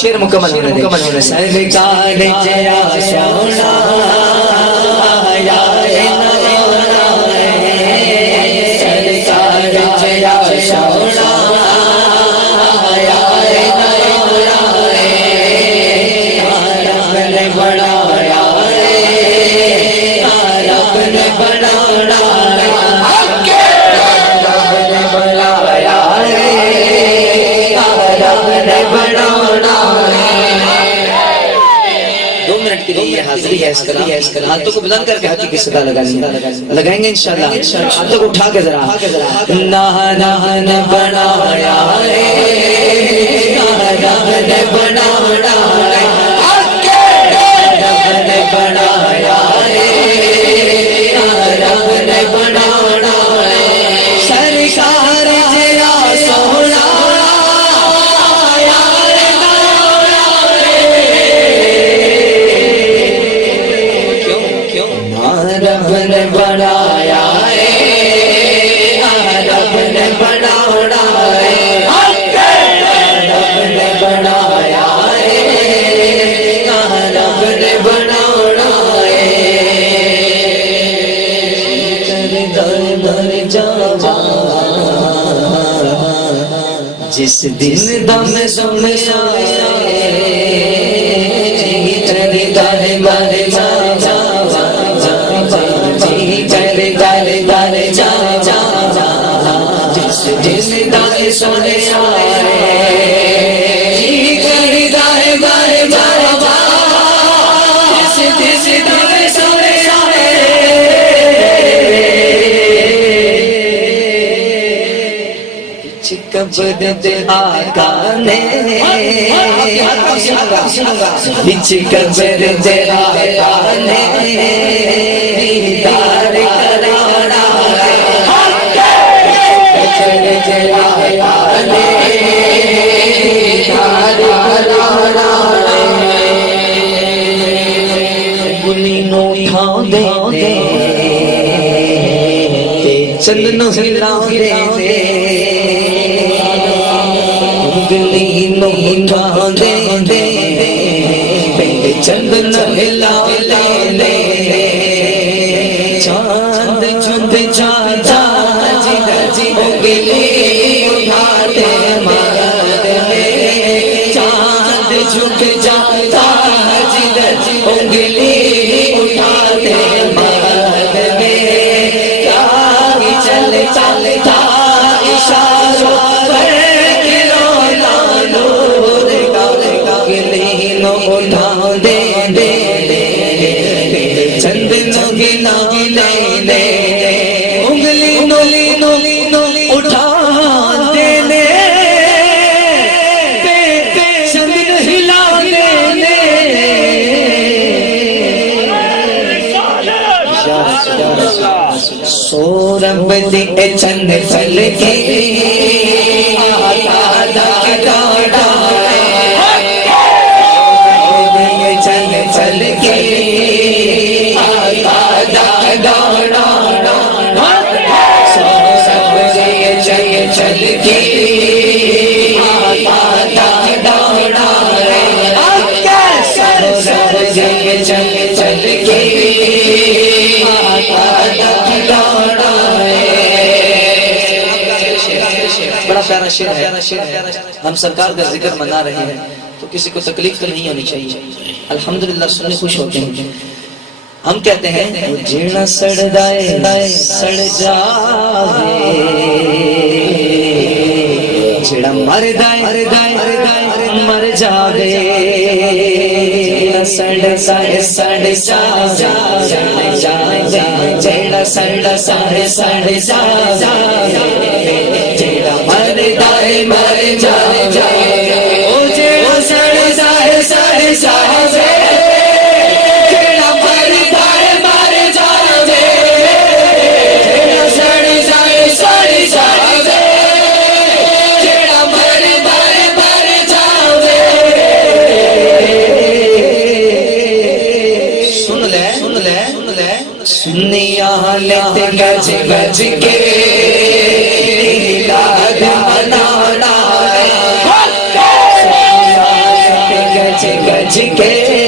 शेर मुकम्मल होने से सरकार जया सोना सरकार जया सोना हाजिरी है इसका हाथों को बुलंद करके हकीकी सदा लगाएंगे इंशाल्लाह। हाथों को उठा के जरा नाहन बनाया रे रब ने बनाया रब ने बनाया रे रब ने बनाया सरकार जया सोना रब ने बनाया रब ने बनाया रब ने बनाया रब ने बनाया जावा जिस दिन दम सुमया मर जिस दाए सोने कब्र दे आका ने बिच कब्र दे आका ने दीदार कराना कब्र दे आका ने दीदार कराना गुली नो उठा दे चंदन हिला दे उंगली नो उठा दे चंदन हिला दे चांद चुंद जा उंगली उठा दे मर्द में चांद झुक जाता उंगली उठा दे मर्द में क्या चलता इशारों पर उठा दे चंदन गिला ले उंगली नो उठा देने चंदन हिला ले सोरब दे चंद फल के चल के चल के चल के बड़ा प्यारा शेर है। हम सरकार का जिक्र मना रहे हैं तो किसी को तकलीफ तो नहीं होनी चाहिए। अल्हम्दुलिल्लाह सुनने खुश होते हैं। हम कहते हैं जीना सड़दाए सड़ जावे जेड़ा मर दाए मर जावे सड़ जावे जेड़ा सड़ जावे जेड़ा मर दाए मर जावे ओ जेड़ा सड़ जावे सुनिया लेते गज गज के लाग मनाना के